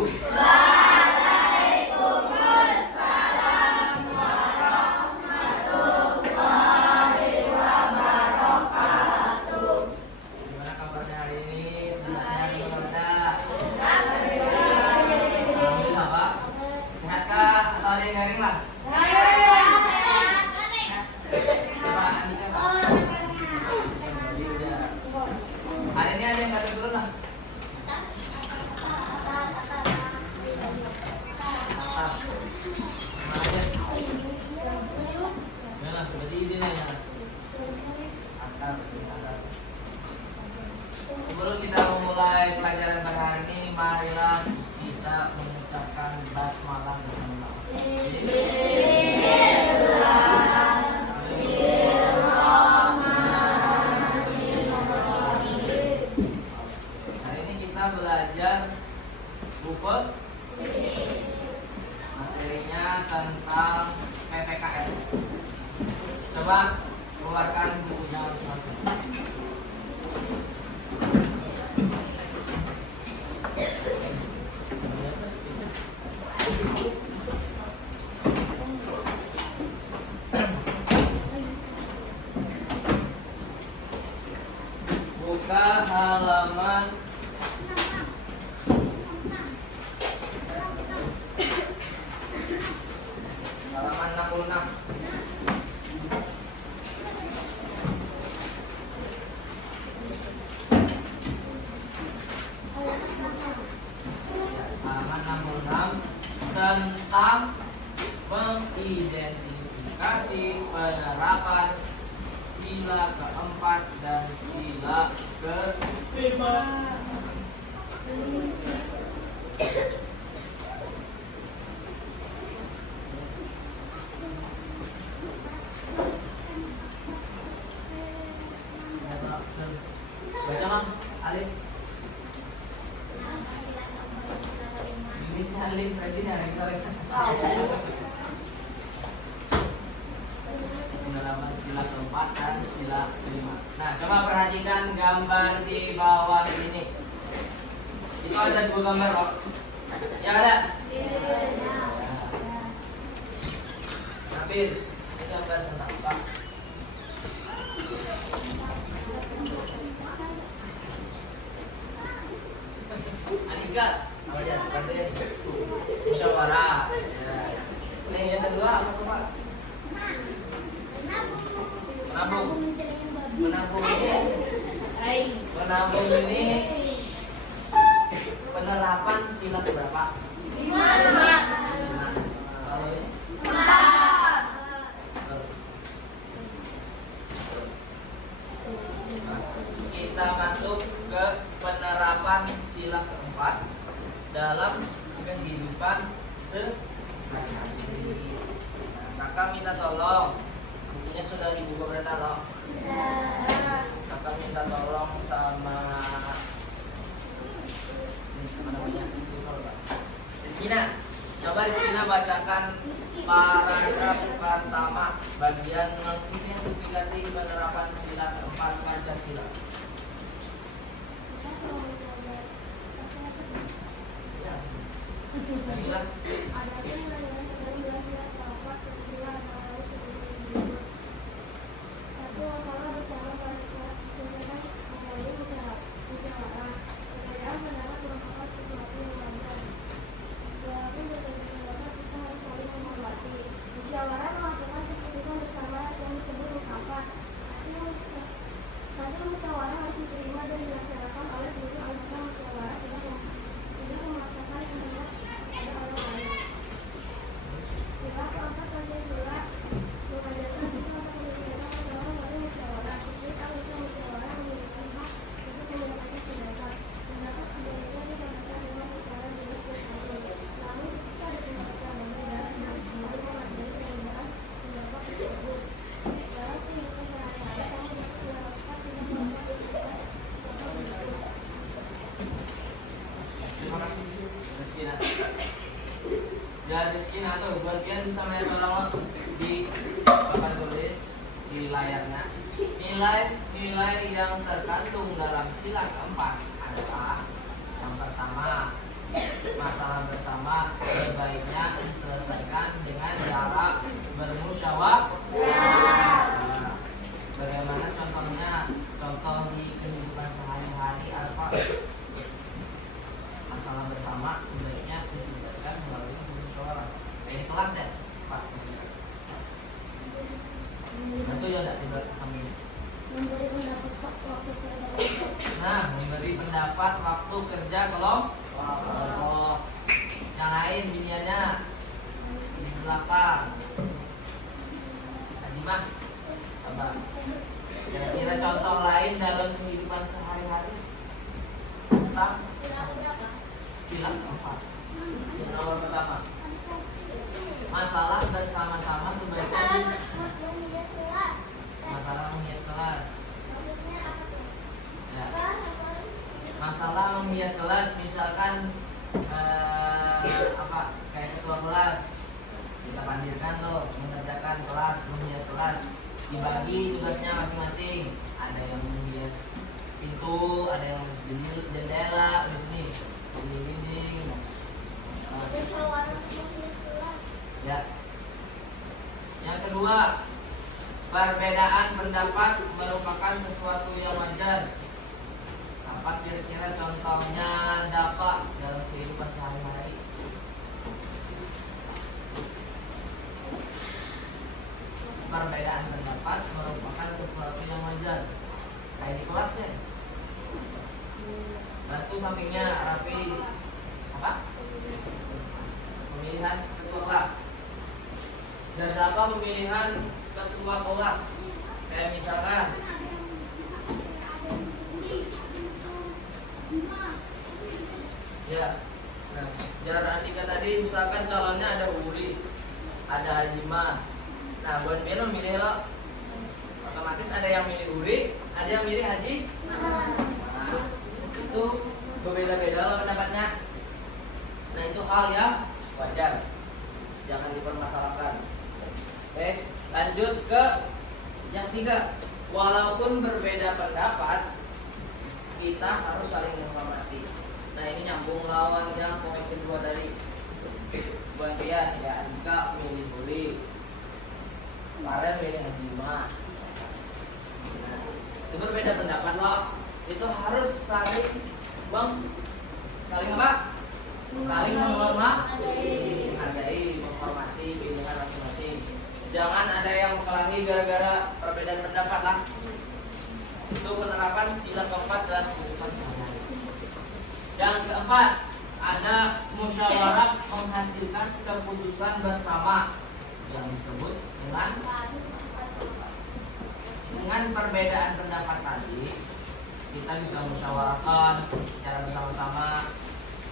wabarakatuh. Waalaikumsalam warahmatullahi wabarakatuh. Gimana kabarnya hari ini? Senang enggak? Alhamdulillah, Pak. Sehat kah? Atau ada yang garing lah? Coba Andika, Kak. Hari ini ada yang nggak turun lah? Yalah, berarti izin aja. Antar. Sebelum kita memulai pelajaran pada hari ini, marilah kita mengucapkan basmalah bersama. Hari ini kita belajar buku materinya tentang PPKN. Coba keluarkan bukunya masing-masing. Buka halaman halaman 66. Halaman 66 tentang mengidentifikasi penerapan sila keempat dan sila kelima. Baca Mang, Alif. Ini Alif berarti nih Alif sore. Pendalaman sila keempat dan sila kelima. Nah, coba perhatikan gambar di bawah ini. Itu ada dua gambar, Pak. Yang ada? Nabil, ini gambar tentang apa? Anika, apa ya? Bantuin. Musyawarah. Ya. Nih yang kedua apa coba? Menabung ini penerapan sila berapa? 5. Kalau ini? 4. Kita masuk ke penerapan sila keempat dalam kehidupan sehari-hari. Kakak minta tolong, bukunya sudah dibuka berita loh. Kakak minta tolong sama namanya Rizkina. Coba Rizkina bacakan paragraf pertama bagian mengidentifikasi penerapan sila keempat Pancasila. Ya. Baiklah. Musyawarah menghasilkan keputusan bersama yang disebut mufakat. Hasil musyawarah harus diterima dan dilaksanakan oleh seluruh anggota musyawarah tidak memaksakan kehendak pada orang lain. Sila keempat Pancasila mengajarkan kita untuk mengerjakan musyawarah melalui musyawarah. Setiap anggota musyawarah memiliki hak untuk menyampaikan pendapat. Pendapat sebaiknya disampaikan dengan secara jelas dan santun. Namun jika ada pendapat yang berbeda, harus kembali menghargai perbedaan pendapat tersebut. Dalam kehidupan sehari-hari, kamu dapat melakukan tindak lanjut bersifat Terima kasih Rizkina. Dan Rizkina tuh bagian bisa saya tolong di papan tulis di layarnya. Nilai-nilai yang terkandung dalam sila keempat adalah yang pertama masalah sebaiknya diselesaikan dengan cara bermusyawarah. Nah, bagaimana contohnya? Contoh di kehidupan sehari-hari apa? Masalah bersama sebaiknya diselesaikan melalui musyawarah. Kayak di kelas deh, Pak. Itu ya tidak kami. Memberi pendapat waktu kerja. Nah, memberi pendapat waktu kerja kelompok. Yang lain biniannya di belakang. Ajimah, apa? Kira-kira contoh lain dalam kehidupan sehari-hari tentang silang apa? Yang nomor pertama, masalah bersama-sama sebaiknya Menghias kelas. masalah menghias kelas. Maksudnya apa tuh? Ya. Masalah menghias kelas, misalkan apa kayak ketua kelas kita pandirkan tuh mengerjakan kelas, menghias kelas, dibagi tugasnya masing-masing. Ada yang menghias pintu, ada yang menghias jendela, di sini di dinding. Musyawarah menghias kelas. Ya. Yang kedua, perbedaan pendapat merupakan sesuatu yang wajar. Apa kira-kira contohnya dapat dalam kehidupan sehari-hari? Perbedaan pendapat merupakan sesuatu yang wajar. Kayak di kelasnya. Bantu sampingnya rapi. Apa? Pemilihan ketua kelas. Dan apa pemilihan ketua kelas? Kayak misalkan ya, nah, Jar Andika tadi misalkan calonnya ada Uri, ada Hajima. Nah, buat Pian memilih lo, otomatis ada yang milih Uri, ada yang milih Haji. Nah, itu berbeda-beda loh pendapatnya. Nah, itu hal yang wajar, jangan dipermasalahkan. Oke, lanjut ke yang tiga. Walaupun berbeda pendapat, kita harus saling menghormati. Nah, ini nyambung lawan yang poin kedua tadi. Buat Pian, ya Andika milih Uri, Farel milih Hajima. Nah, itu berbeda pendapat loh. Itu harus saling saling apa? Saling menghormati, menghormati pilihan masing-masing. Jangan ada yang menghalangi gara-gara perbedaan pendapat lah. Itu penerapan sila keempat dalam kehidupan sehari-hari. Yang keempat, ada musyawarah menghasilkan keputusan bersama yang disebut dengan perbedaan pendapat tadi. Kita bisa musyawarahkan secara bersama-sama.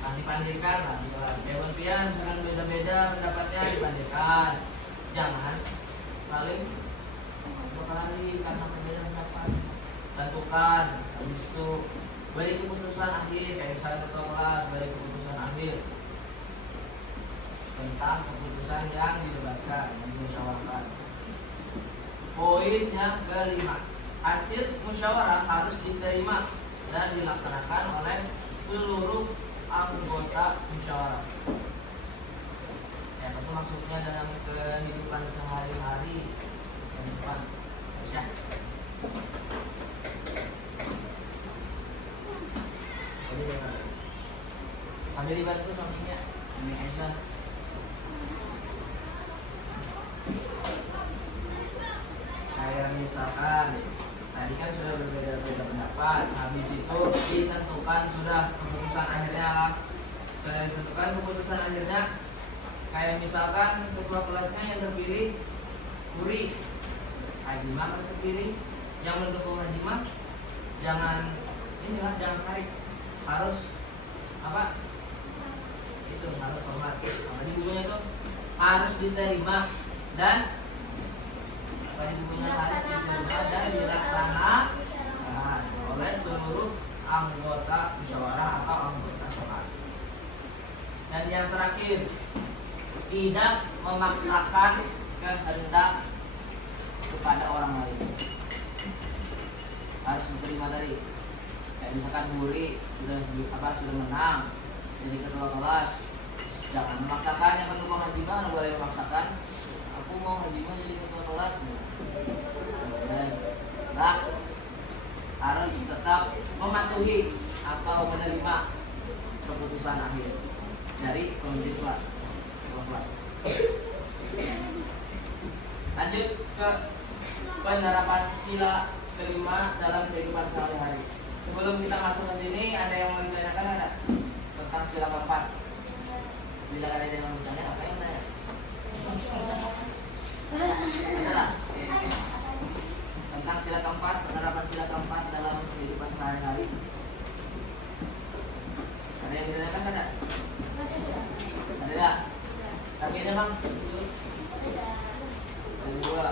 Nah, dipandirkan lah di kelas. Kayak Pian, misalkan beda-beda pendapatnya dipandirkan. Jangan saling berkelahi karena perbedaan pendapat. Tentukan, habis itu beri keputusan akhir, kayak misalnya ketua kelas beri keputusan akhir tentang keputusan yang didebatkan, dimusyawarahkan. Poin yang kelima, hasil musyawarah harus diterima dan dilaksanakan oleh seluruh anggota musyawarah. Ya, itu maksudnya dalam kehidupan sehari-hari. Yang depan, Aisyah. Sambil dibantu sanksinya, ini Aisyah. Kayak misalkan tadi kan sudah berbeda-beda pendapat, habis itu ditentukan sudah keputusan akhirnya lah. Sudah ditentukan keputusan akhirnya, kayak misalkan ketua kelasnya yang terpilih Uri, Hajimah yang terpilih, yang mendukung Hajimah jangan sarik, harus apa? Itu harus hormat. Nah, di bukunya itu harus diterima dan di bukunya harus diterima dan dilaksanakan oleh seluruh anggota musyawarah atau anggota kelas. Dan yang terakhir, tidak memaksakan kehendak kepada orang lain. Harus diterima tadi. Kayak misalkan Buri sudah menang jadi ketua kelas, Jangan memaksakan yang pendukung hajima, nggak boleh memaksakan. Aku mau hajima jadi ketua kelas. Nah, harus tetap mematuhi atau menerima keputusan akhir dari pemimpin kelas. Lanjut ke penerapan sila kelima dalam kehidupan sehari-hari. Sebelum kita masuk ke sini, ada yang mau ditanyakan ada tentang sila keempat? Bila ada yang mau ditanya, apa yang tanya? Ada? Tentang sila keempat, penerapan sila keempat dalam kehidupan sehari-hari. Ada yang ditanyakan ada? Ada? Tapi ada bang? Ada dua.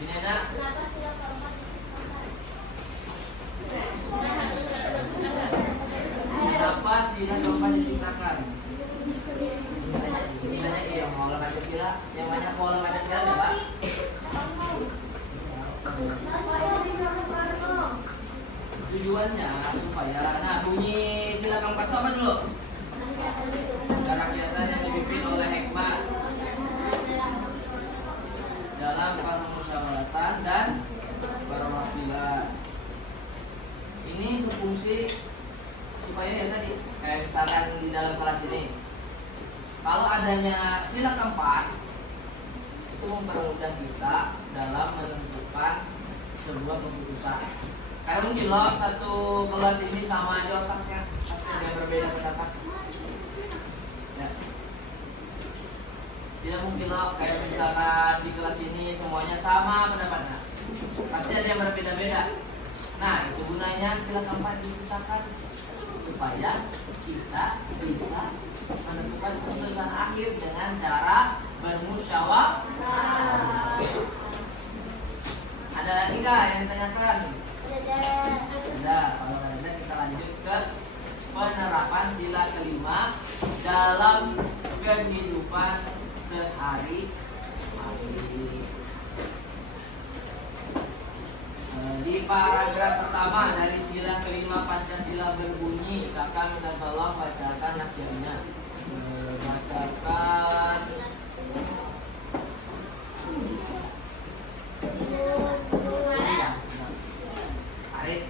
Ini ada? Kenapa sila keempat diciptakan? Kenapa sila keempat diciptakan? Ditanya iya, mau olah Pancasila. Yang banyak mau olah Pancasila ada pak? Tujuannya supaya, nah bunyi sila keempat itu apa dulu? Kerakyatan yang dipimpin oleh hikmah dalam permusyawaratan dan perwakilan. Ini berfungsi supaya ya tadi, kayak misalkan di dalam kelas ini, kalau adanya sila keempat itu mempermudah kita dalam menentukan sebuah keputusan. Karena mungkin loh satu kelas ini sama aja otaknya, pasti ada yang berbeda pendapat. Ya. Tidak mungkin loh kayak misalkan di kelas ini semuanya sama pendapatnya, pasti ada yang berbeda-beda. Nah itu gunanya sila keempat diciptakan supaya kita bisa menentukan keputusan akhir dengan cara bermusyawarah. Ada lagi nggak yang ditanyakan? Ada. Kalau ada kita lanjut ke penerapan sila kelima dalam kehidupan sehari-hari. Di paragraf pertama dari sila kelima Pancasila berbunyi, kakak minta tolong bacakan akhirnya. Bacakan. Arif.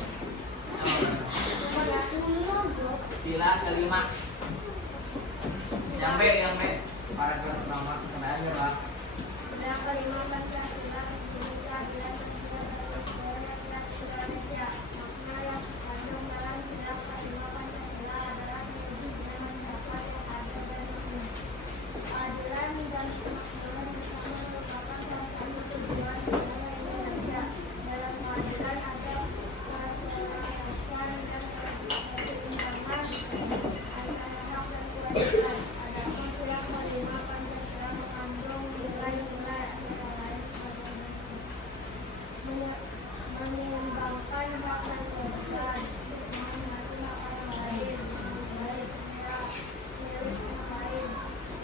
Sila kelima. Yang B, paragraf pertama. Kenapa Pak? Sila kelima Pancasila Indonesia adalah Indonesia. Makna yang terkandung dalam sila kelima Pancasila adalah menuju dengan mencapai keadilan dan keadilan dan kemakmuran bersama merupakan salah satu tujuan negara Indonesia. Dalam keadilan ada keselarasan dan keseimbangan antara hak dan kewajiban. Adapun sila kelima Pancasila mengandung nilai-nilai antara lain menyeimbangkan hak dan kewajiban, menghormati hak orang lain, menghargai milik orang lain,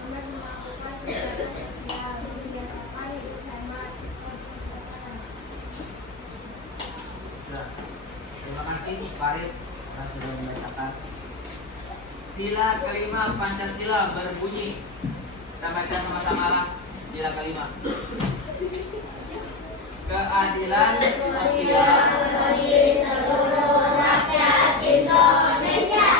melakukan kegiatan sosial, membiasakan hidup hemat, Nah, terima kasih Farid yang sudah membacakan. Sila kelima Pancasila berbunyi. Kita baca sama-sama lah sila kelima. Keadilan sosial bagi seluruh rakyat Indonesia.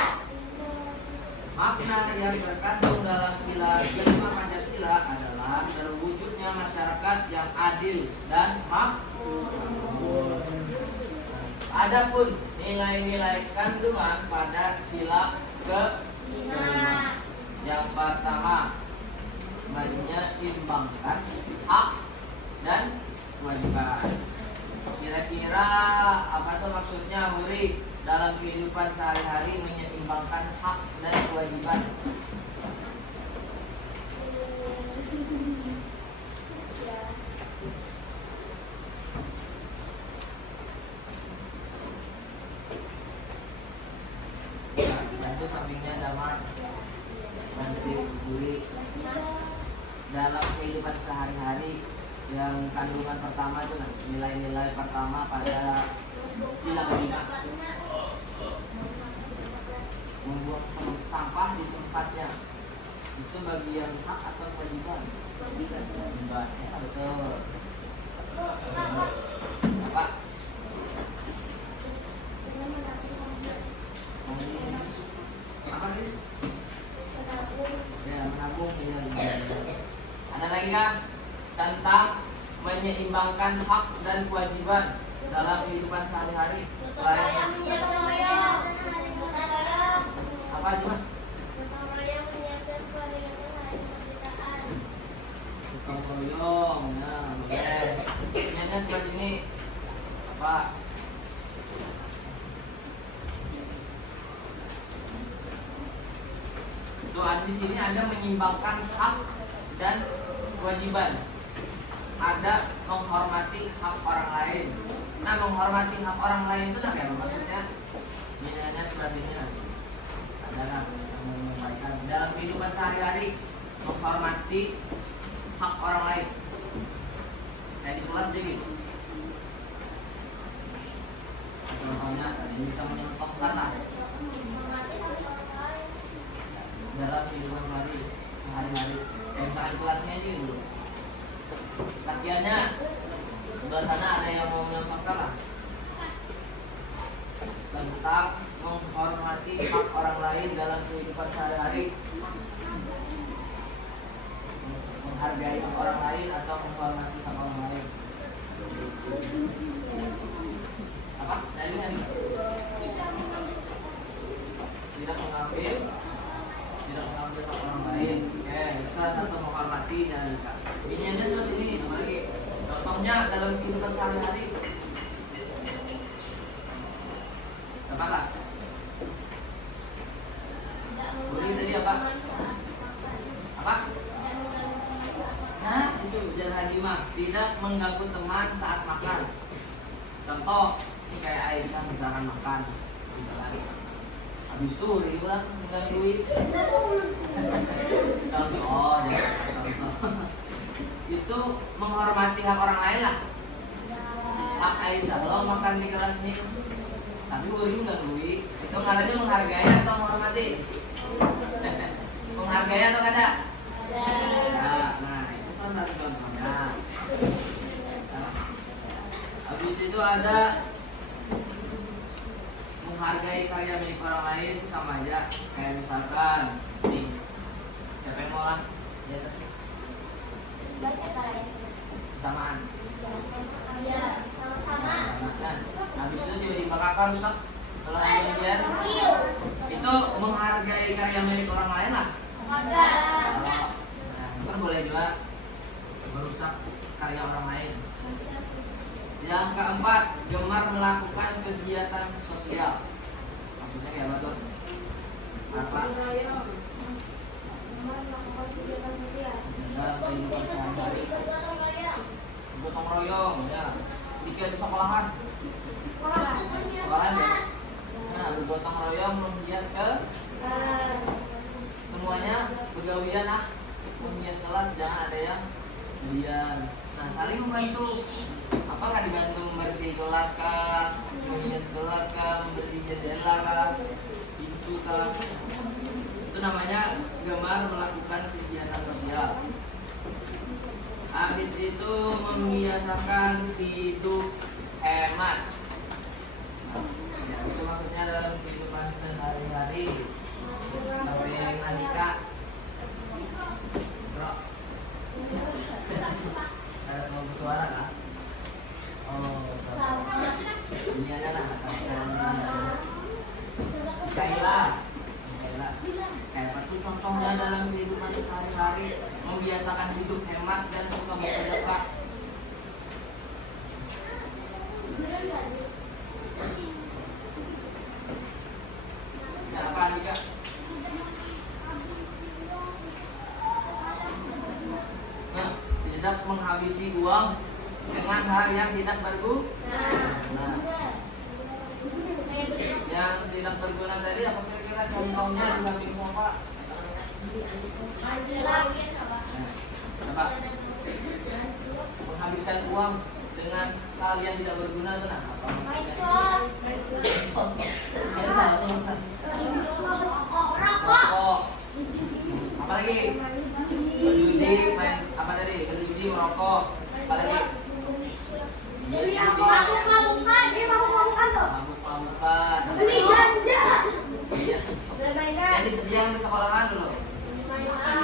Makna yang terkandung dalam sila kelima Pancasila adalah terwujudnya masyarakat yang adil dan makmur. Adapun nilai-nilai kandungan pada sila kelima, yang pertama menyeimbangkan hak dan kewajiban. Kira-kira apa tuh maksudnya murid dalam kehidupan sehari-hari menyeimbangkan hak dan kewajiban? Itu sampingnya sama nanti guri dalam kehidupan sehari-hari yang kandungan pertama itu nilai-nilai pertama pada sila kelima, membuang sampah di tempatnya. Itu bagian hak atau kewajiban? Kewajiban. Ya, betul. Apa? Apa ini? Ya, menabung ya. Ada lagi kan tentang menyeimbangkan hak dan kewajiban dalam kehidupan sehari-hari. Selain apa aja? Gotong royong, ya boleh. Pertanyaannya sebelah sini apa? Tuh di sini ada menyimbangkan hak dan kewajiban. Ada menghormati hak orang lain. Nah, menghormati hak orang lain itu apa maksudnya? Nilainya sebelah sini nanti. Adalah yang menyampaikan dalam kehidupan sehari-hari menghormati hak orang lain. Kayak di kelas jadi. Contohnya yang bisa menyontohkan lah dalam kehidupan sehari-hari. Kayak misalkan di kelasnya aja gitu. Latihannya sebelah sana ada yang mau menyontohkan lah tentang menghormati hak orang lain dalam kehidupan sehari-hari. Menghargai hak orang lain atau menghormati hak orang lain. Apa? Dalilnya nih? Tidak mengambil hak orang lain. Oke, bisa satu menghormati jangan lupa. Ininya seperti ini, apa lagi? Contohnya dalam kehidupan sehari-hari. Apa? Boleh tadi apa? Apa? Nah, itu ujar Hadimah, tidak mengganggu teman saat makan. Contoh, ini kayak Aisyah misalkan makan di kelas. Habis itu dia menggangguin. Contoh, itu menghormati hak orang lain lah. Hak Aisyah lo makan di kelas nih, tapi Uri menggangguin. Itu ngarannya menghargai atau menghormati? Menghargai atau kada? Nah, itu salah satu contohnya. Habis itu ada menghargai karya milik orang lain itu sama aja. Kayak misalkan nih, siapa yang mau lah di atas nih? Kesamaan. Nah, habis itu tiba-tiba kakak rusak. Kalau kemudian itu menghargai karya milik orang lain lah. Nah, itu boleh juga merusak karya orang lain. Yang keempat, gemar melakukan kegiatan sosial. Maksudnya kayak apa tuh? Apa? Dalam kehidupan sehari-hari. Gotong royong, ya. Bikin sekolahan. Sekolahan ya. Nah, bergotong royong menghias ke semuanya begawian lah. Menghias kelas, jangan ada yang diam. Nah, saling membantu. Apakah dibantu membersih kelas kah, menghias kelas kah, membersih jendela kah, pintu kah? Itu namanya gemar melakukan kegiatan sosial. Habis itu membiasakan hidup hemat. Nah, itu maksudnya dalam kehidupan sehari-hari. Sampai Andika, bro, ada mau bersuara kah? Oh, suara. Ini ada lah. Kaila. Kayak apa tuh contohnya dalam kehidupan sehari-hari? Membiasakan hidup hemat dan suka bekerja keras. Ya apa Andika? Nah, tidak menghabisi uang dengan hal yang tidak berguna. Nah, yang tidak berguna tadi apa kira-kira contohnya di samping sofa? Apa? Menghabiskan uang dengan hal yang tidak berguna itu nah apa? Rokok. Apa lagi? Berjudi, main apa tadi? Berjudi, merokok. Apa lagi? Jadi aku mabuk-mabukan, dia mabuk-mabukan tuh. Mabuk-mabukan. Beli ganja. Iya. Mainan. Yang di sekolahan dulu.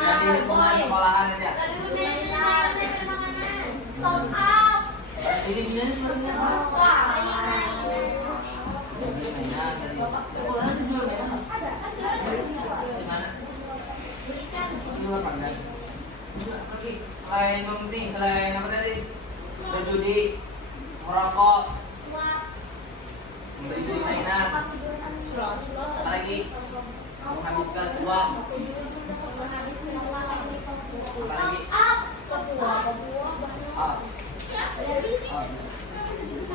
Yang di lingkungan sekolahan aja. Stop up. Ini bilangnya sebenarnya apa? Beli mainan tadi. Sekolahan tuh jual mainan. Di mana? Jual pandan. Lagi selain mementing, selain apa tadi? Berjudi, merokok, membeli mainan. Apa lagi? Menghabiskan uang. Apa lagi?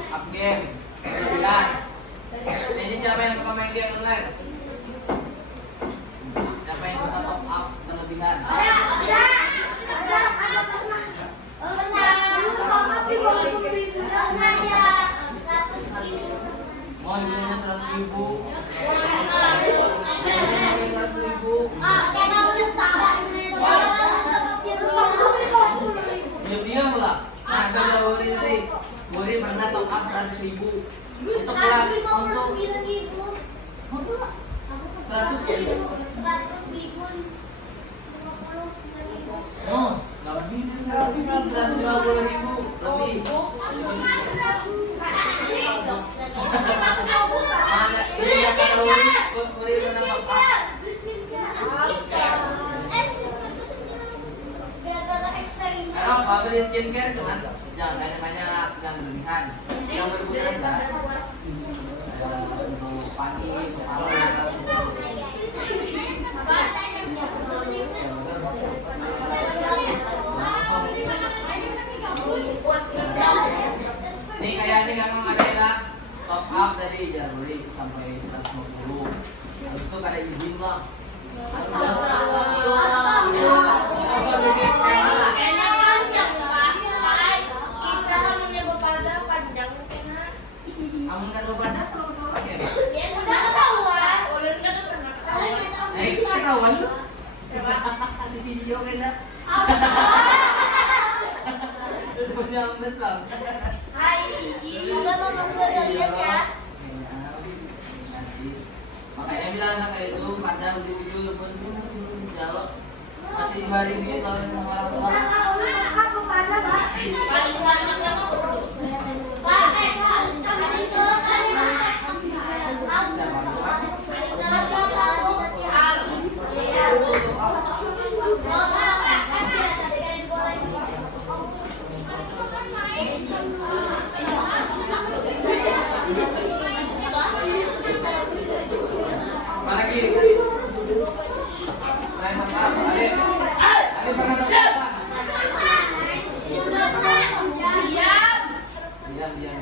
Up game. Berlebihan. Jadi siapa yang suka main game online? Siapa yang suka top up berlebihan? Mau belinya 100.000. Dia pula. Nah, kalau Wuri tadi, Wuri pernah top up 100.000 untuk kelas untuk 100.000. Oh, lebih dari 150.000 lebih. Mana ini yang kata Wuri pernah top up. Kalau mau beli skincare cuman jangan banyak-banyak, jangan berlebihan. Yang berlebihan enggak. Pagi, malam. Nih kayak ini kan ada top up dari Jaruri sampai 150. Habis itu ada izin lah. Amun kan lupa dah kalau pakai. Ketahuan tuh. Di video kena. Sudah punya betul. Makanya bilang sama itu pada ujung-ujung pun masih jawab masih mari dia kalau sama orang tua. Paling banyak sama Lagi. Lain apa? Ali pernah tahu apa? Diam.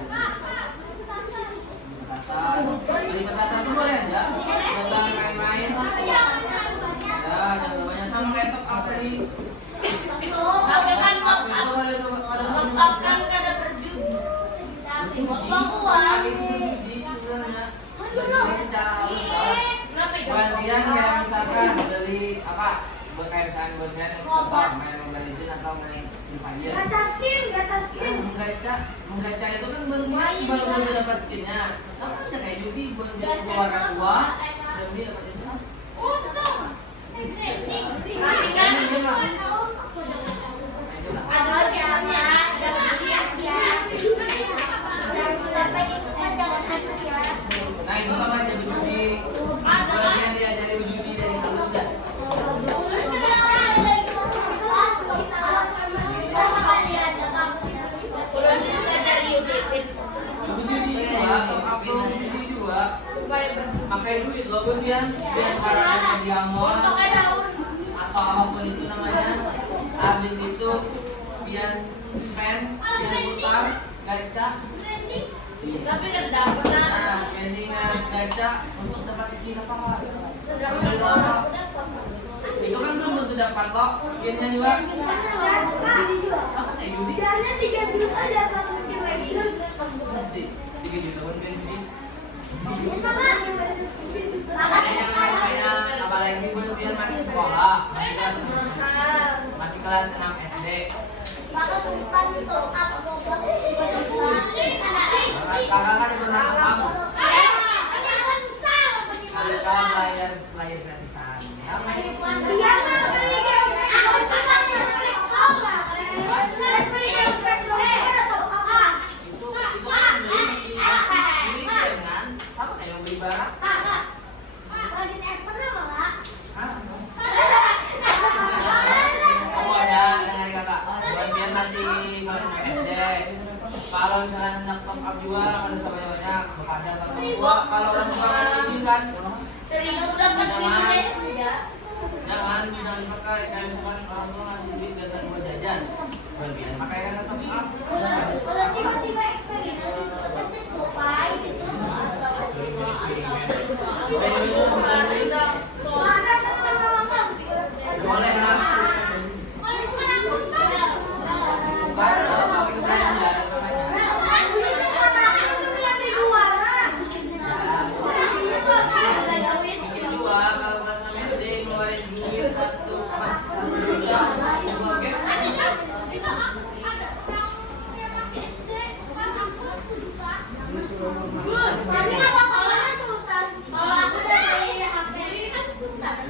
Petasan. Beli petasan tuh boleh aja. Petasan main-main. Ya, jangan banyak sama kayak top up tadi. Secara halus Kemudian kayak misalkan beli apa buat kayak misalkan buat main motor, main Mobile Legends atau main Free Fire. Gacha skin. Menggacha itu kan baru dapat skinnya. Sama aja kayak judi baru keluarkan uang dan dia dapat itu. Nah itu sama aja berjudi. Berarti yang diajari berjudi dari halus dah. Berjudi juga, top up berjudi juga. Pakai duit loh kemudian biar barangnya diamond atau apapun itu namanya. Habis itu biar spend, biar utang, gacha. Tapi kan dapat Nah, endingan gacha untuk dapat skin apa? Itu kan belum tentu dapat kok. Skinnya juga. Apa kayak judi? Harganya 3 juta dapat skin legend. 3 juta pun kan judi. Makanya Makanya jangan banyak, apalagi buat biar masih sekolah, masih kelas 6 SD. Maka sultan itu apa goblok? Kakak kan pernah top up. Ada kan layar gratisan. Itu kan beli game kan? Sama kayak beli barang. Pokoknya dengerin kakak, bagian masih kelas 6 SD. Kalau misalnya hendak top up juga harus banyak-banyak kepada orang tua. Kalau orang tua nggak mengizinkan, jangan pakai kayak misalkan orang tua ngasih duit dasar buat jajan, berlebihan pakai yang top up. Kalau tiba-tiba eksperimen itu Popeye gitu, Boleh kan? Bikin dua kalau kelas 6 SD ngeluarin duit 1 juta.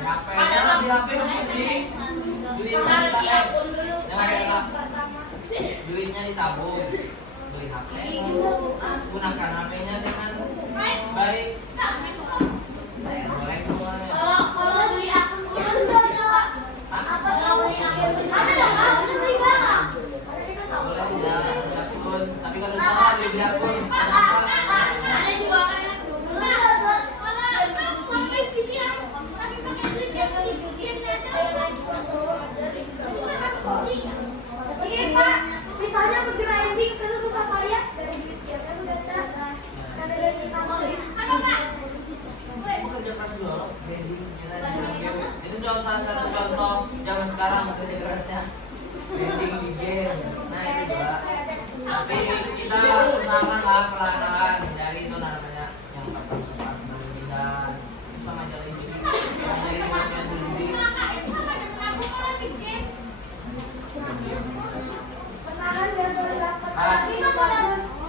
HP-nya lebih HP masih beli. Duitnya ditabung, beli HP, gunakan HP-nya dengan baik. Boleh semuanya. Kalau beli akun Boleh ya, beli akun. Tapi kalau salah beli akun. ada juga Ini Pak, misalnya bergerak ending saya susah payah dari duit kan udah start. Ada gaji kasih. Kerja keras dulu, brandingnya game. Itu cuma salah satu contoh zaman sekarang kerja kerasnya branding di game. Nah itu juga. Tapi kita usahakan lah pelan-pelan dari itu namanya yang tepat dan sama jalan ini. Dari dunia sendiri. Penahan biasa dapat.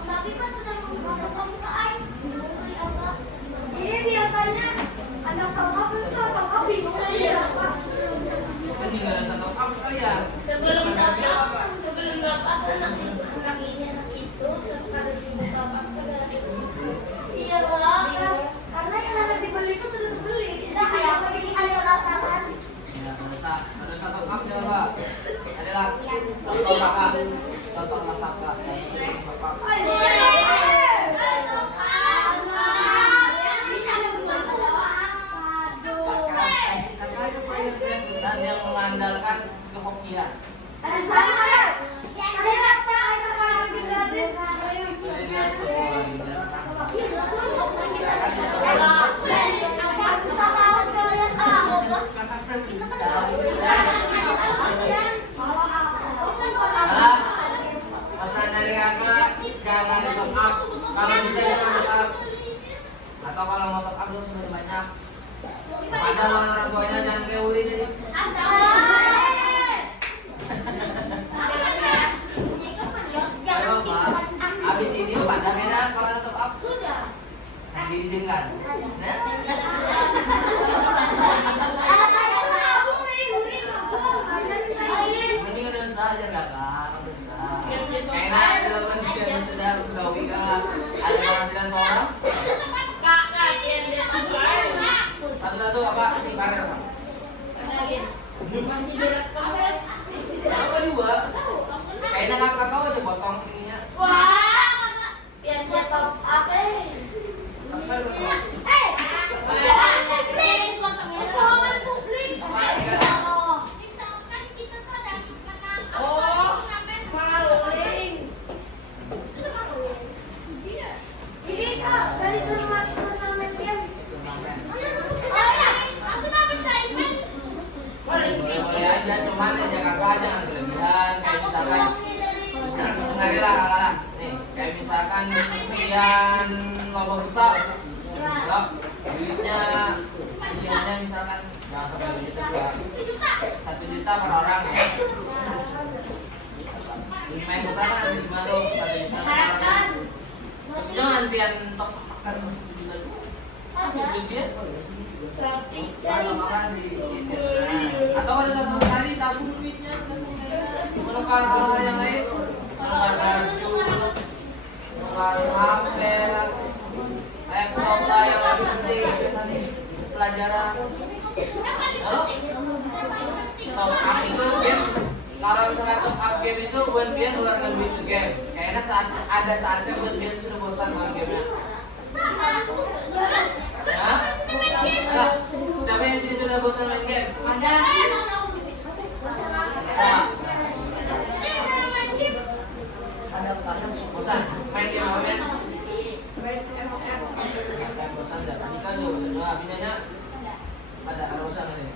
tapi kan sudah membuat kamu ke air beli apa? Ini biasanya anak apa sih apa bingung aja dapat. Ini nggak ada satu up sekalian. Sebelum dapat anak itu sekali dibuka apa iya lah Karena yang harus dibeli itu sudah terbeli. kita kayak apa ini ada rasakan Ya, ada satu up ya lah. Adalah contoh kakak, contoh kakak. Dan yang mengandalkan kehokian. Dan saya baca air karena gratis. Jadi dia sekolah pesan dari kakak jangan top up kalau bisa jangan top up atau kalau mau top up harus banyak pada orang tuanya jangan kayak Uri jadi kalau pak habis ini pada beda kalau ada top up sudah diizinkan nah mending ada usaha aja kakak ada usaha enak dilakukan juga sedang gawe kakak ada penghasilan seorang satu-satu apa ini karir apa masih direkam apa juga kayaknya kakak kau aja potong ininya wah biar dia top up Ini Kak, dari turnamen game. boleh aja cuman ya kakak jangan berlebihan kayak misalkan dengarilah kakak nih kayak misalkan pilihan lomba futsal kalau duitnya misalkan Jangan sampai 2 juta juga. 1 juta. 1 juta per orang ya. Di main besar kan habis gimana tuh? 1 juta per orang. Jangan pian top makan 1 juta dulu. Ada. Dia. Kalau makan sedikit ya. Atau ada satu kali tabung duitnya menukar hal yang lain. Menukar baju, menukar HP, laptop lah yang lebih penting biasanya pelajaran. Halo? Top up itu game. Kalau misalnya top up game itu buat dia ngeluarkan duit ke game. Kayaknya ada saatnya buat dia sudah bosan main game-nya. Ya? Ayo, siapa yang sini sudah bosan main game? Ada. Ya. Bosan main game apa ya? Bosan dah. Nikah juga bosan juga. Bininya ada bosan aja.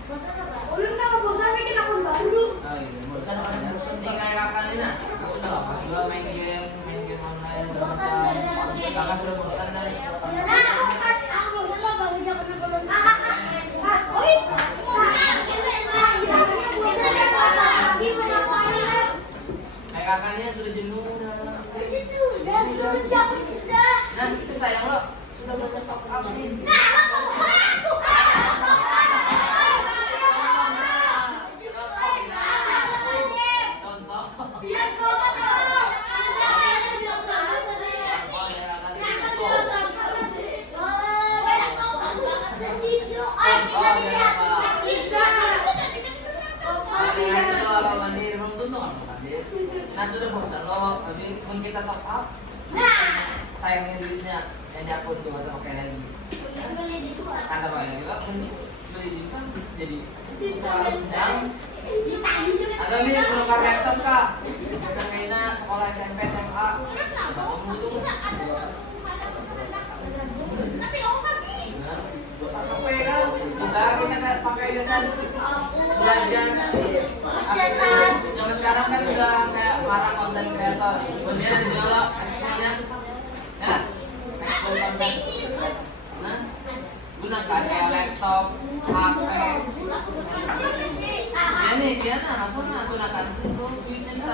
Ulun kalau bosan bikin akun baru. Oh iya, bosan ada bosan nih kayak kakak ini nah. Sudah lah, pas juga main game online segala macam. Kakak sudah bosan dari. Kayak kakaknya sudah jenuh dah. Nah, itu sayang lo sudah banyak top up ini. Nah sudah bosan lo, tapi pun kita top up, sayangin duitnya, yang di akun coba kita pakai lagi. Kata pakai lagi lah, beli di kan jadi yang atau ini penukar laptop kak, bisa mainnya sekolah SMP SMA, coba kamu tuh. Bisa kita pakai jasa belajar. Zaman sekarang kan udah kayak para konten kreator. Kemudian ada juga ekspornya, ya, ekspor konten. Nah, gunakan kayak laptop, HP. Ya nih, dia nah langsung gunakan itu duitnya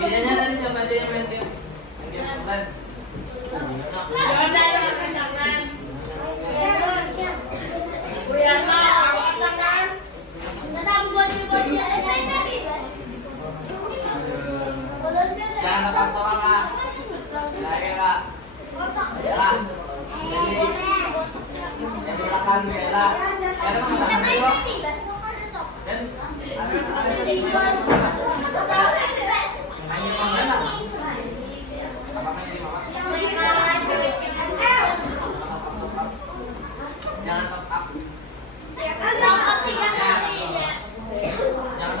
Biasanya tadi siapa aja yang main game? Main game online. Jangan tebak-tebak kak. Ya kak. Ya lah. Jadi yang di belakang ya lah. Ya ada masakan dulu. Dan main game online lah. Apa main game apa? Jangan top up. Jangan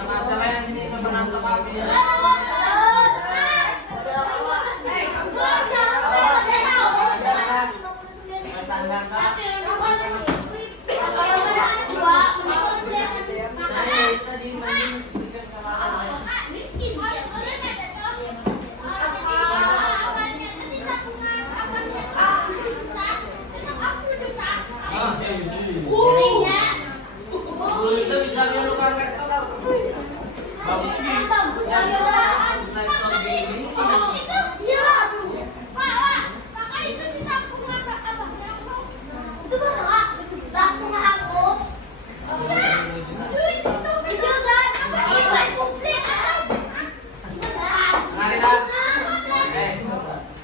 top up. Siapa yang sini pernah top up? Itu bisa menukar laptop. Bagus nih. Laptop ini.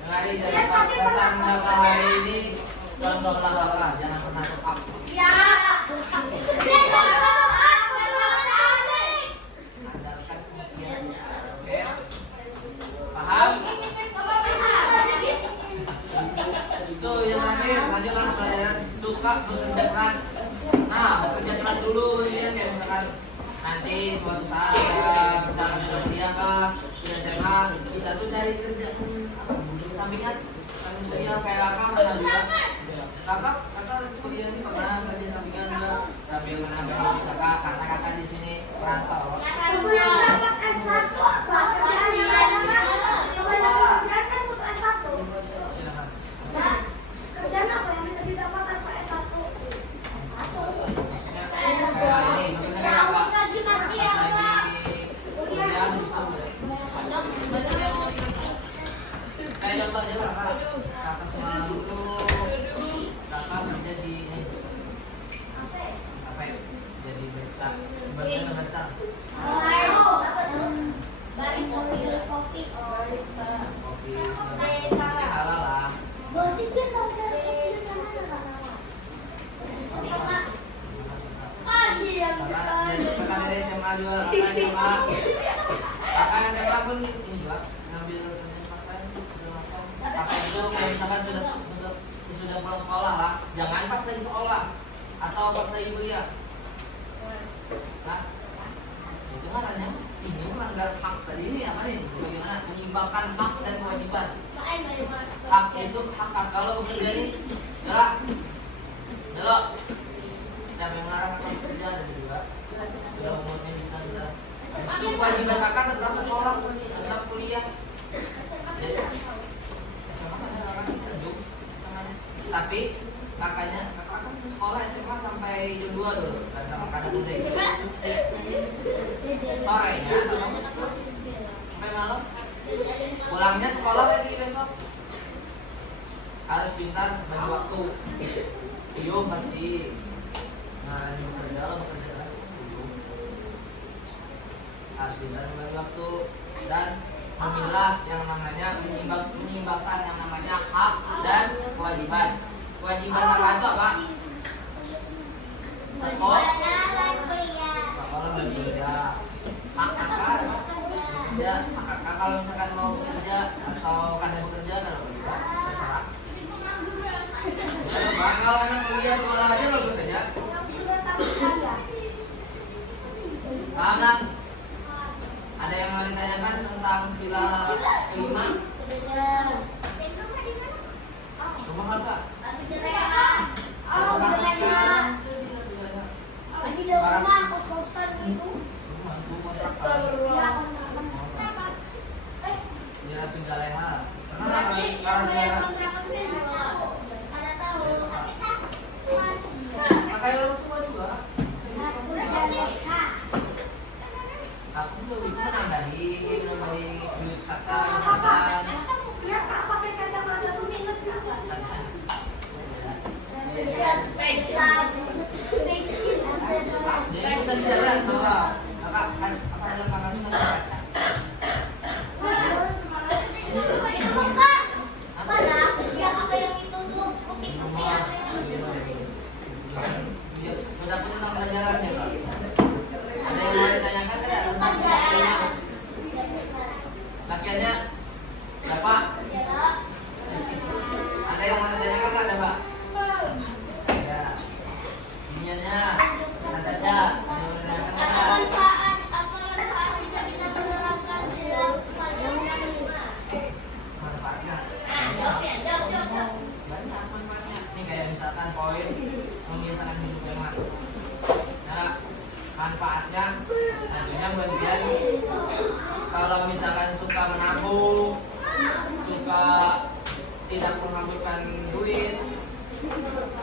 Ngari jadi pesan dakwah hari ini contohlah kakak, jangan pernah top up. Andalkan pikirannya, oke? Paham? Itu yang terakhir, lanjutlah pelajaran suka bekerja keras. Nah, bekerja keras dulu ya, kayak misalkan nanti suatu saat ya, misalkan sudah kuliah kah, sudah SMA, bisa tuh cari kerjaan sampingan, sambil kuliah kayak kakak pernah juga. Kakak kuliah ini pernah kerja sampingan juga sambil menambah gaji kakak, karena kakak di sini perantau. Sebelum dapat S1 apa kerjaan? semalam itu kakak kerja di ini kafe jadi barista. Bagaimana barista? Baris kopi. Kopi. Ini halal lah. Berarti dia tahu dari kopi namanya kasih yang Karena dari kakak dari SMA juga, kakak SMA pun ini juga ngambil pakaian segala macam. Kakak itu kayak misalkan sudah pulang sekolah lah, jangan pas lagi sekolah atau pas lagi kuliah. Nah, itu kan hanya ini melanggar hak tadi ini apa nih? Bagaimana menyimbangkan hak dan kewajiban? Hak itu hak kalau bekerja ini, Delo, siapa yang melarang kakak bekerja dan juga sudah umurnya bisa sudah. Itu kewajiban kakak tetap sekolah, tetap kuliah. Jadi, SMA kan ada orang lanjut SMA-nya. Tapi kakak kan sekolah SMA sampai jam 2 dulu, kan sama kadang kuliah. Sorenya sama sampai malam. Pulangnya sekolah lagi besok. Harus pintar bagi waktu. Iyo pasti. Nah, ini bekerja keras harus pintar bagi waktu dan memilah yang namanya menyimbangkan yang namanya hak dan kewajiban. Kewajiban kakak itu apa? Sekolah dan kuliah. Hak kakak bekerja, hak kakak kalau misalkan mau bekerja atau kada bekerja kalau bekerja terserah. Kalau anak kuliah sekolah aja bagus aja. Paham nak? Ada yang mau ditanyakan tentang sila kelima? Rumah kakak? Lagi di rumah kos-kosan itu. Dia tinggal leha. Pernah nggak kalau dia? Kayak orang tua juga. Aku tuh itu nambahin duit kakak misalkan. Ya kak pakai kacamata tuh minus kakak. Jadi bisa jalan bahwa kakak kan apa dalam kakak itu kan kaca. Itu muka. Mana? Dia apa yang itu tuh? Kopi yang Dia sudah punya tentang pelajarannya kak. Ada yang mau ditanyakan tidak tentang sila kelima? Lakiannya berapa? Ada yang mau ditanyakan nggak ada pak? Ya. Iniannya Natasha. Ada yang mau ditanyakan nggak? Apa manfaat tidak bisa menerapkan sila kelima? Manfaatnya Jawab. banyak manfaatnya. Ini kayak misalkan poin memisahkan hidup hemat. Nah, manfaatnya tentunya bagian kalau misalkan suka menabung, suka tidak menghamburkan duit,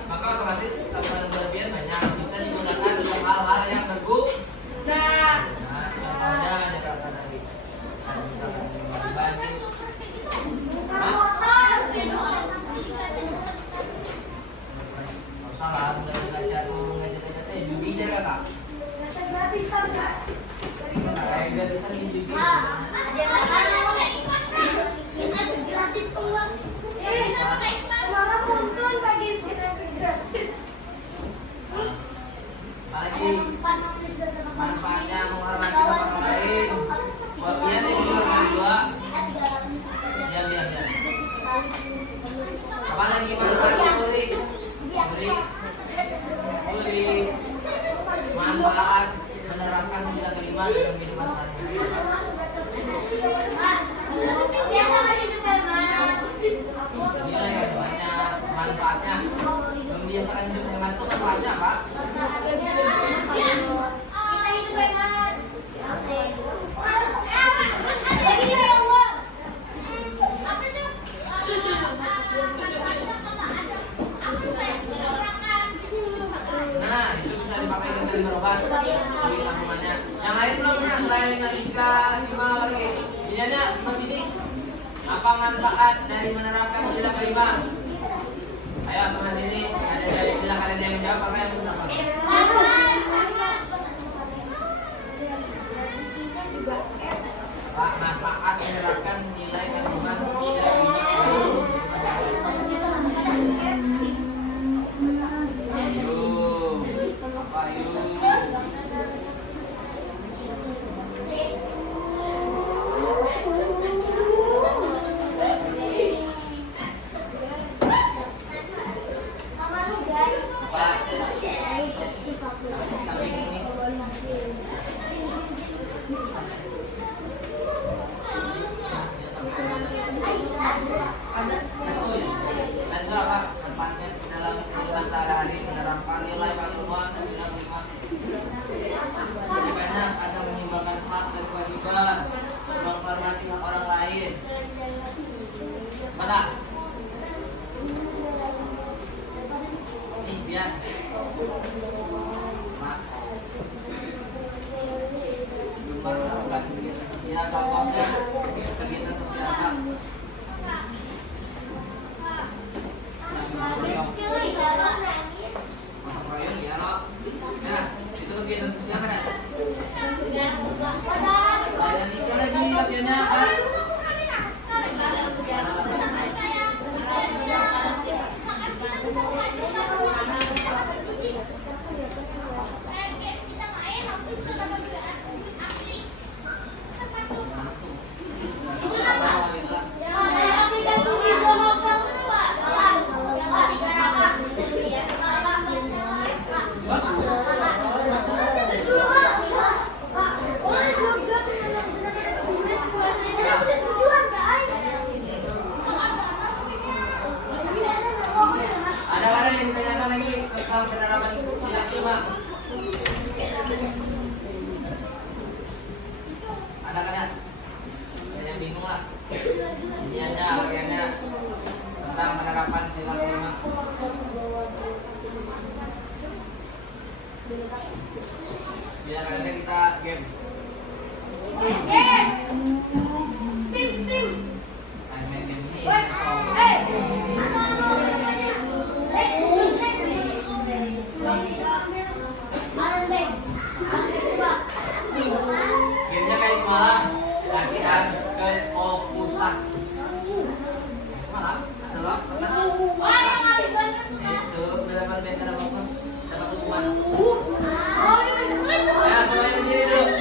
maka otomatis tabungan berlebihan banyak bisa digunakan untuk hal-hal yang berguna. Nah, contohnya ada kata tadi, misalkan bagi-bagi. Kalau salah, gacha tuh gacha judi aja kakak. Gratisan kak. Kayak gratisan di judi. Kita gratis uang. Malah punten pagi gratis. Apalagi manfaatnya menghormati orang lain. Bagian yang dihormati juga. Diam. Apalagi manfaatnya Uri. Manfaat menerapkan sila kelima dalam kehidupan sehari-hari. Biasa kan hidup hemat. Nilai yang banyak manfaatnya. Membiasakan hidup hemat itu manfaatnya apa? Kita hidup hemat. Lagi saya uang. Apa tuh? Nah, itu bisa dipakai untuk berobat di lingkungannya. Yang lain belum ya selain logika 5 lagi. Ininya Mas ini apa manfaat dari menerapkan sila kelima? Ayo sama sini. Silakan ada yang menjawab apa yang pertama. Pak, manfaat menerapkan nilai kandungan menerapkan nilai kandungan sinar lima. Lebih banyak ada menyumbangkan hak dan kewajiban, menghormati hak orang lain. Mana? Nih biar. Gemar melakukan kegiatan sosial, contohnya kegiatan sosial apa? Itu kegiatan sosial kan ya? Dan itu lagi latihannya apa? Ada yang ditanyakan lagi tentang penerapan sila kelima? Ada kan ya? Ada yang bingung lah. Ini aja bagiannya tentang penerapan sila kelima. Biar ada kita game. Steam. Main game ini. Gamenya kayak semalam latihan kefokusan. Semalam adalah itu benar-benar biar kita fokus dapat hukuman. Ya semuanya berdiri dulu.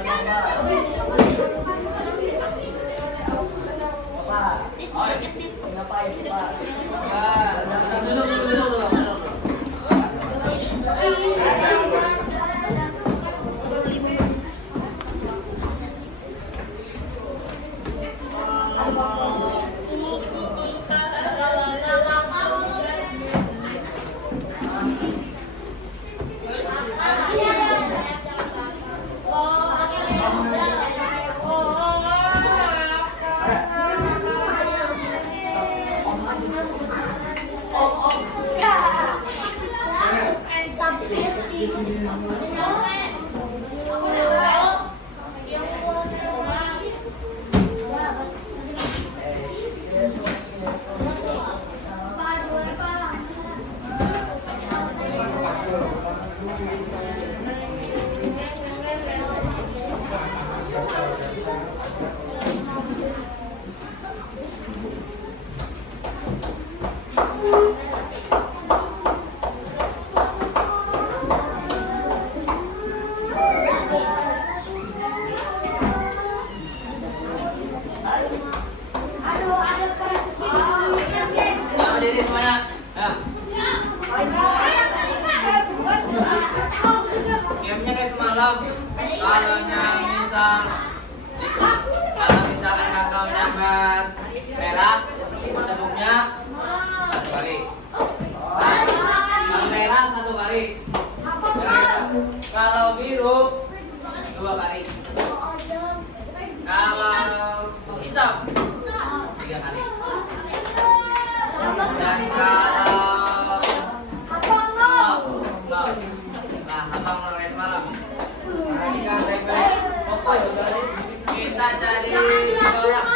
Jangan Berdiri semuanya. Nah, gamenya kayak semalam. Kalau misalkan kakak dapat merah, tepuknya 1 kali. Kalau merah 1 kali. Kalau biru 2 kali. Kalau hitam 3 kali. Dan kalau abang mulai semalam. Perhatikan baik-baik. Fokus. Kita cari 3 orang.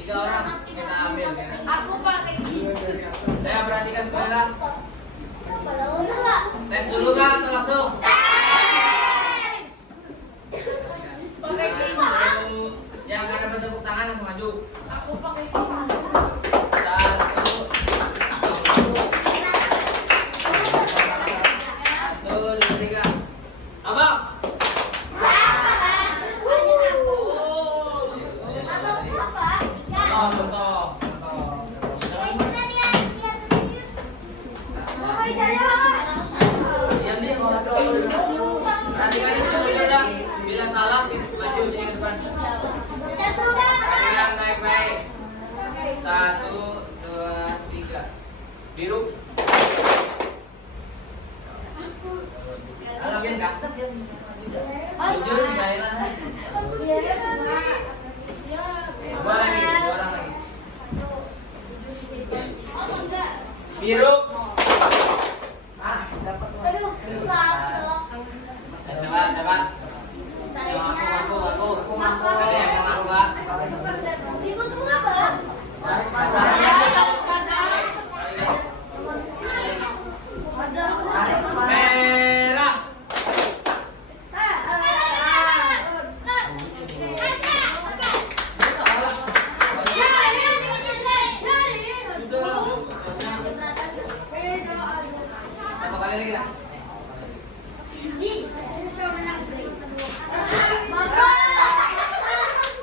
3 orang kita ambil. Saya perhatikan sebentar. Tes dulu kan atau langsung? Yang ada bertepuk tangan langsung maju. Aku pakai 1, 2, 3. Abang. Contoh. Diam dia. Perhatikan itu udah. Bila salah maju jadi ke depan. Perhatikan baik-baik. 1, 2, 3. Biru. Kalau biar ganteng dia. Jujur ninggalin aja. 2 lagi, 2 orang lagi. Biru. Dapat. Coba. Aku. Ada yang mau ngaku gak? Ikut semua, Bang. Merah. Satu kali lagi lah.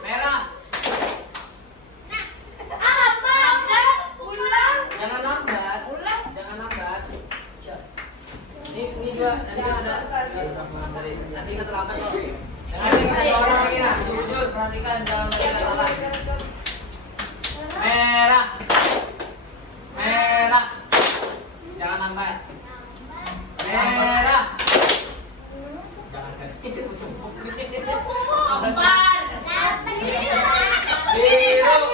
Merah. Jangan lambat. Ini juga nanti ada. Nanti keterlambat loh. Jangan lagi 1 orang lagi nah. Jujur perhatikan jangan banyak salah. Merah. Jangan lambat. Merah. Jangan biru.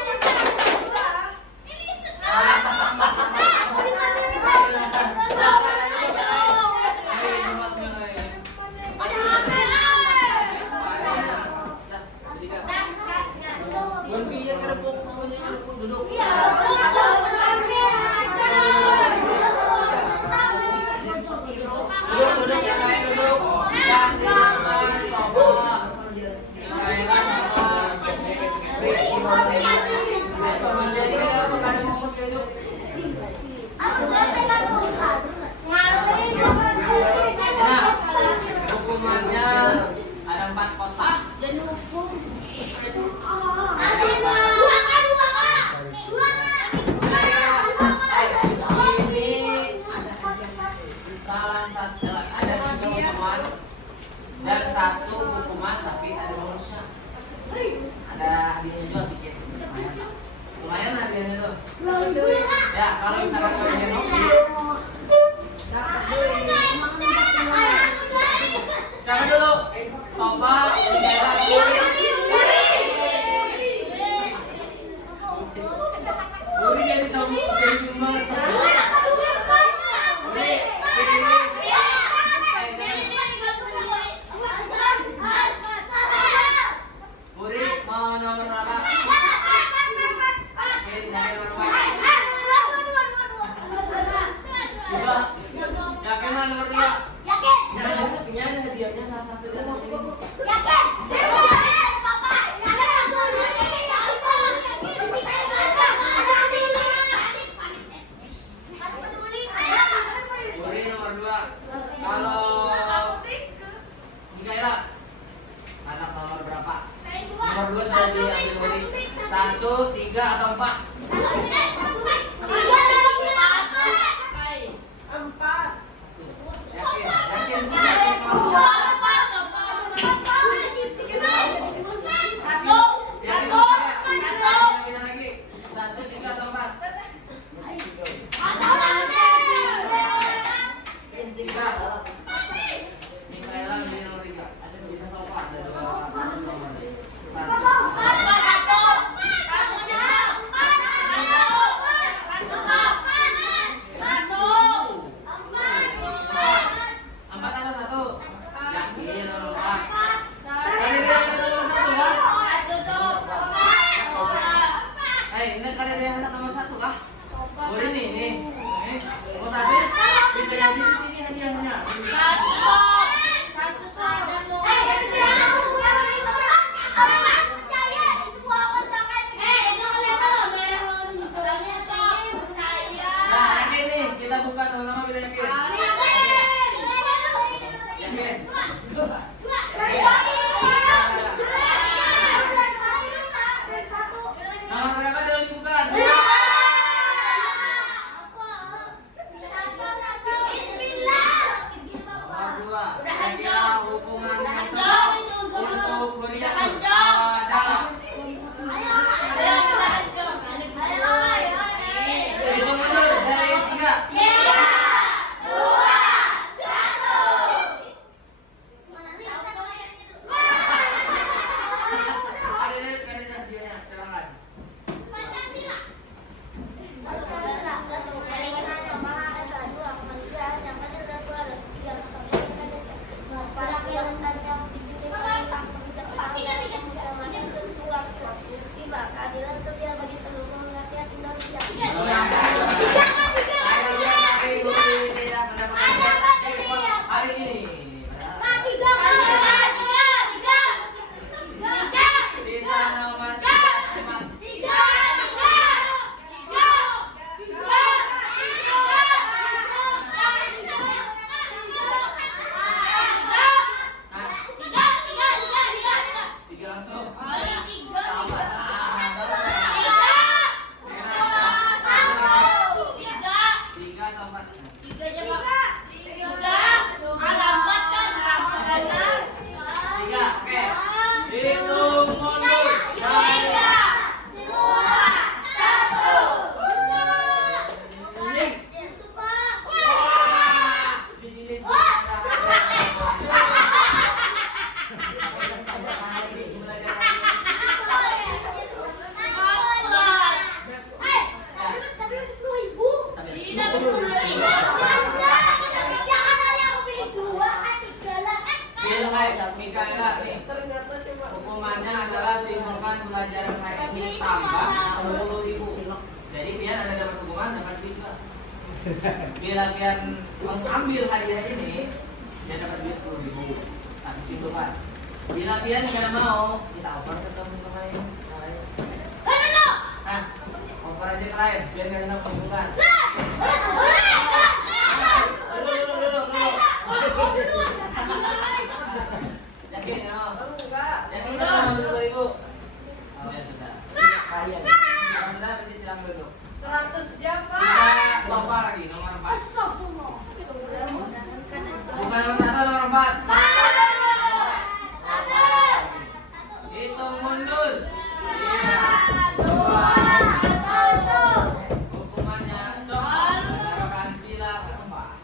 Duduk. Duduk yang lain duduk. Jangan di depan sofa. Nah, hukumannya ada 4 kotak. Ada 3 hukuman dan 1 hukuman tapi ada bonusnya. Ada hadiahnya juga sedikit. Lumayan hadiahnya tuh. Ya kalau misalkan kalian hobi, jangan dulu. Coba merah Uri jadi kamu jadi Mikaela nih. Hukumannya adalah simpulkan pelajaran hari ini tambah 10.000. Jadi Pian ada dapat hukuman, dapat duit juga. Bila Pian mengambil hadiah ini, dia dapat duit 10.000. Nah, simpulkan. Bila Pian nggak mau, kita oper ke teman-teman yang lain. Nah, oper aja ke lain, biar nggak ada pembukaan. Yakin ya? Yakin sudah ambil 2.000? Oh ya sudah. Kalian. Kalau sudah berarti silakan duduk. 100 jam, Pak. Kita lomba lagi nomor 4. Bukan nomor 1, nomor 4. Hitung mundur. 3, 2, 1. Hukumannya coba menerapkan sila keempat.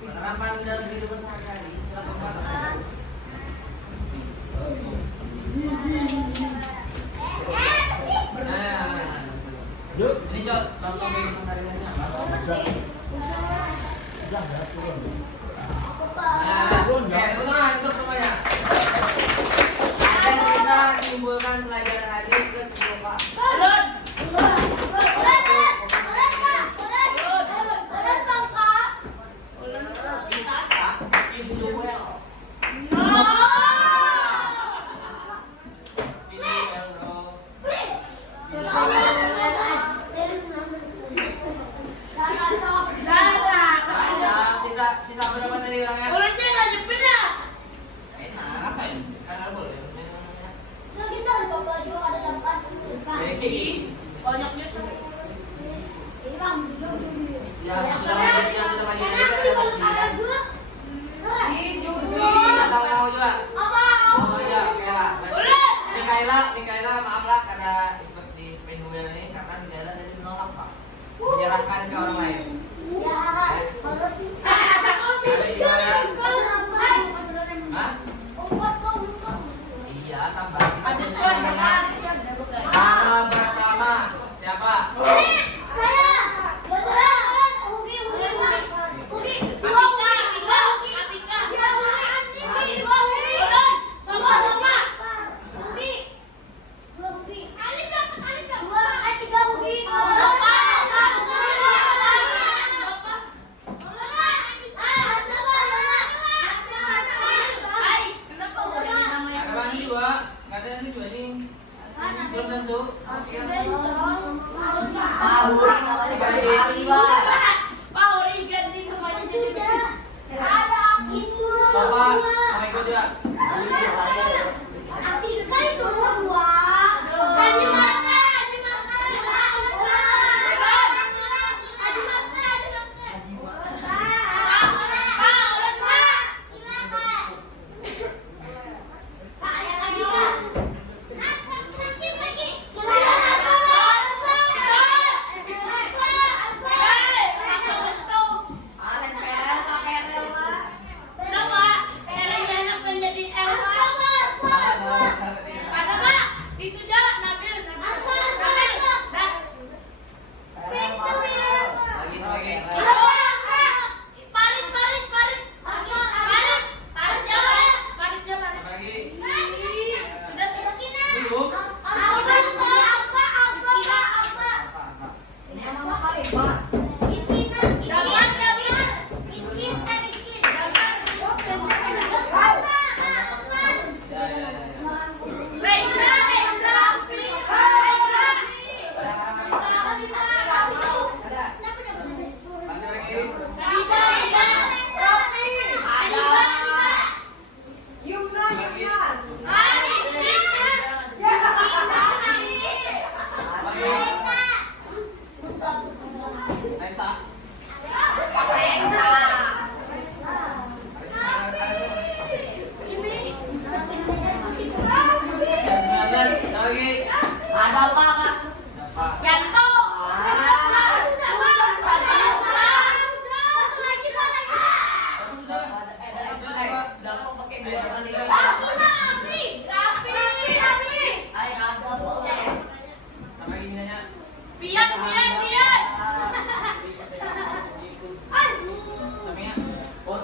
Penerapan dalam kehidupan sehari-hari sila keempat. Ini contoh kehidupan hariannya apa? Kebetulan untuk semuanya. Dan kita simpulkan pelajaran hadis ke 10 Pak. Sisa berapa tadi orangnya? Enak kan? Karena boleh. Ya sudah maju dari atau mau juga? Mau aja, Mikaela, maaflah karena ikut di spin wheel ini karena Mikaela tadi menolak Pak, menyerahkan ke orang lain. Hah? Iya, sabar. Kita namanya sama pertama. Siapa? Ada dua ini. Belum tentu. Coba mau ikut juga.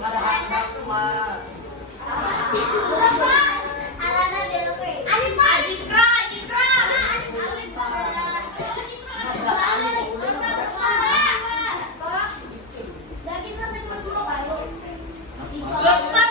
Ada hak-hak, Mak. Udah, Pak. Alana dia oke. Alif, Pak. Ajikra. Alif, Pak. Daging sate dua dulu, Pak. Ayo. Lupa, Pak.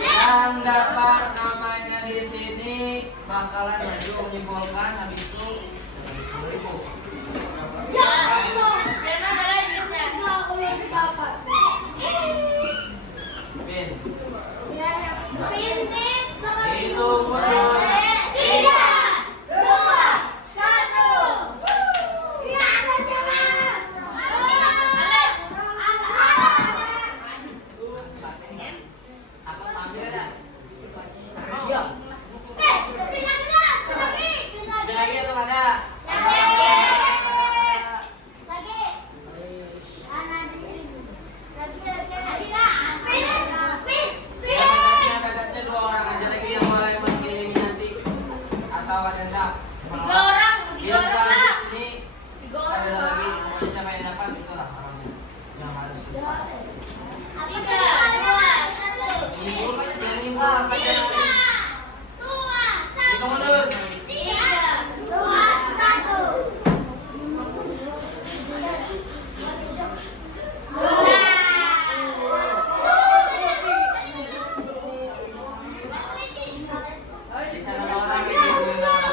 Yang dapat namanya di sini bakalan maju menyimpulkan habis itu beribu. Ya, itu. Rena belajarnya. Bin. Pintit. Hitung mundur. 3, 2, 1. Ya, ada jalan. Aku ambil dah. Iya. Spin jelas. Lagi. Lagi atau ada? Batasnya 2 orang aja lagi yang mulai mengeliminasi atau ada enggak? 3 orang. Dia sudah habis ini. Ada lagi, pokoknya siapa yang dapat itulah orangnya yang harus lupa. Nimbul kan jangan nimbul apa jangan. Hitung mundur. 3, 2, 1. Di sana ada orang yang dibilang.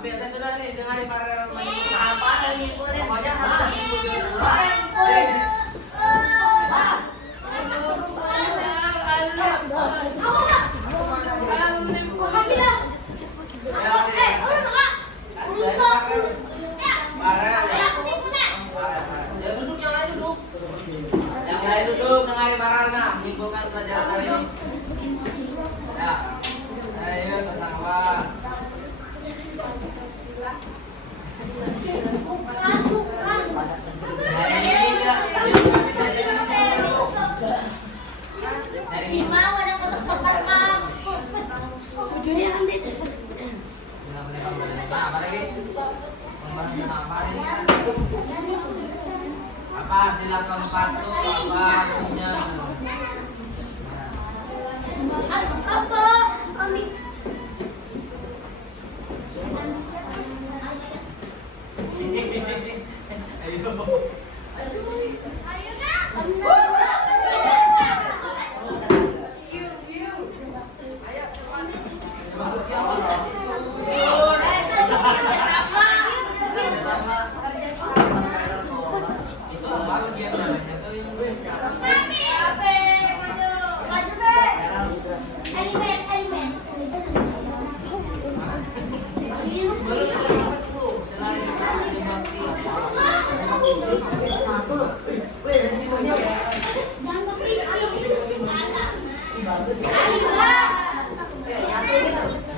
Ambil, sudah nih, dengarin para Apa lagi boleh? pokoknya harus ya duduk, yang lain duduk. Yang lain duduk, dengarin Marana, simpulkan pelajaran hari ini. Ya, ayo tentang apa? Hari ini dia dari Lima ada kotak-kotak Kang. Tujuannya ambil. Nah, apa lagi? Membahas tentang apa ini? Apa sila keempat tuh? Apa artinya? Apa? Kami. Ayo. Ayo Kang. Itu apa kegiatannya tuh yang Elemen.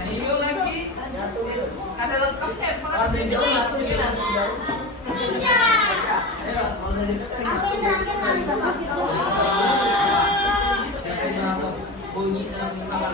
Ayo lagi. Ada lengkapnya, ada jauh satu jalan. Bunyi dalam kamar.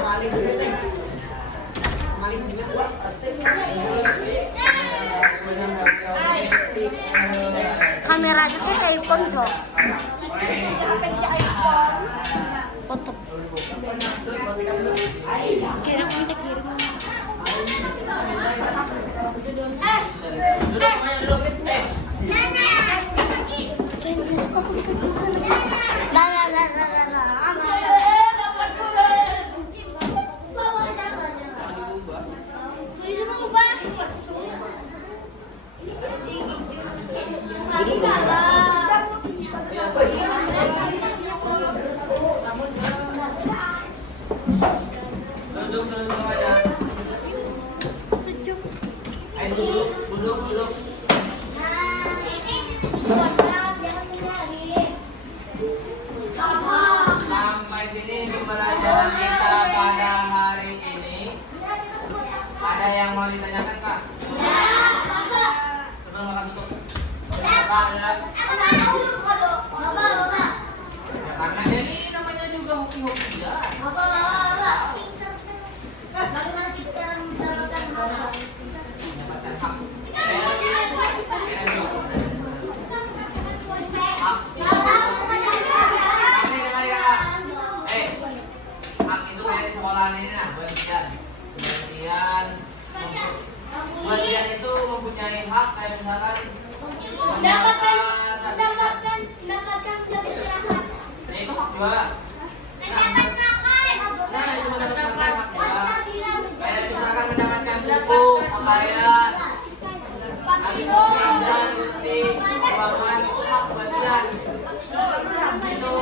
Nah, Kameranya kayak iPhone bro. Foto. Kirim kita kirim. Duduk semuanya. Ayo duduk. Sampai sini di pelajaran kita pada hari ini. Ada yang mau ditanyakan kak? Sebelum makan tutup. Karena ini namanya juga hoki-hoki ya. Mendapatkan hak. Hak itu kayak di sekolahan ini nah, bagian itu mempunyai hak kayak misalkan Mendapatkan ya itu hak juga. Nah itu mendapatkan hak juga. Kayak misalkan mendapatkan buku, pakaian, habis pindah, kursi, ruangan itu hak bagian. Itu